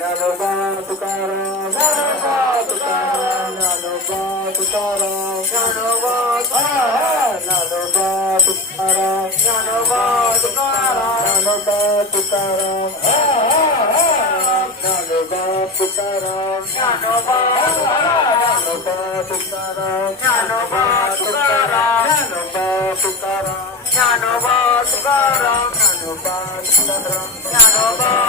Dnyanoba Tukaram Dnyanoba Tukaram Dnyanoba Tukaram Dnyanoba Dnyanoba Tukaram Dnyanoba Tukaram Dnyanoba Tukaram Dnyanoba Tukaram Dnyanoba Tukaram Dnyanoba Tukaram Dnyanoba Tukaram Dnyanoba Tukaram Dnyanoba Tukaram Dnyanoba